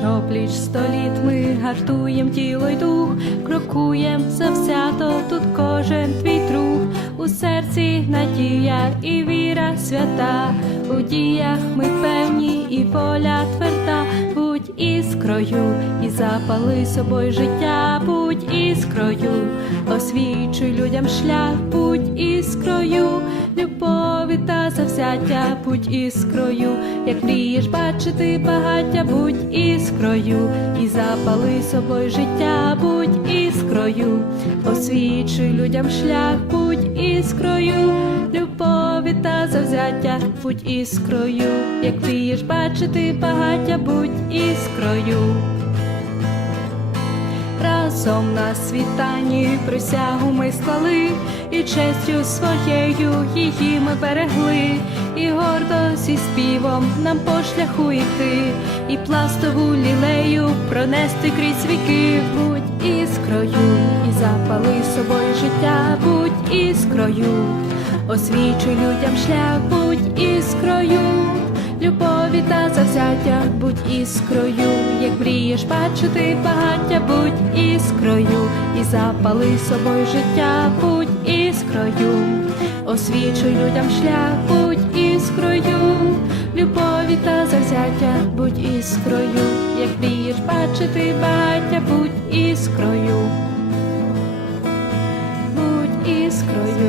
Шопліч століт ми гартуєм тіло й дух, крокуєм завзято тут кожен твій друг, у серці надія і віра свята, у діях ми певні, і воля тверда, будь іскрою, і запали собою життя, будь іскрою, освічуй людям шлях. завзяття, будь іскрою, як мрієш бачити багаття, будь іскрою, і запали собою життя, будь іскрою, освічуй людям шлях, будь іскрою, любові та завзяття, будь іскрою, як мрієш бачити багаття, будь іскрою разом на світанні присягу ми склали, і честю своєю її ми берегли, і гордо зі співом нам по шляху йти, і пластову лілею пронести крізь віки, будь іскрою, і запали собою життя, будь іскрою, освічуй людям шлях, будь іскрою любові та завзяття, будь іскрою, як мрієш бачити багаття, будь іскрою, і запали собою життя, будь іскрою, освічуй людям шлях, будь іскрою, любові та завзяття, будь іскрою, як мрієш бачити багаття, будь іскрою, будь іскрою.